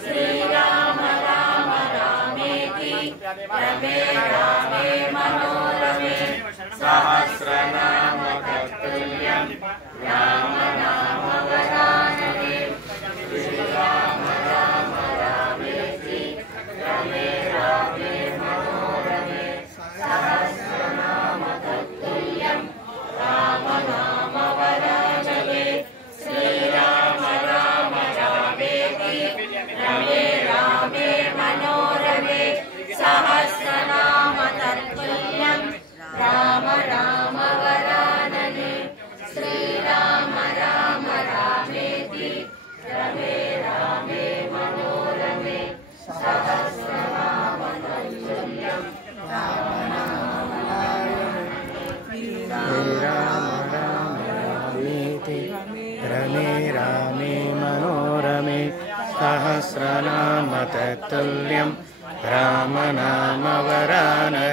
श्रीराम राम रामेति रमे रामे मनोरमे सहस्रनाम तत्तुल्यं राम नाम वरानने श्रीराम राम रामेति रमे रामे मनोरमे सहस्रनाम तत्तुल्यं राम नाम वरानने श्रीराम राम रामेति रमे रामे मनोरमे सहस्रनाम तत्तुल्यं राम राम वरानने श्रीराम राम रामेति रमे रामे मनोरमे सहस्रनाम तत्तुल्यं राम नाम वरानने रमे रामे मनोरमे सहस्रनाम तत्तुल्यं राम नाम वरानने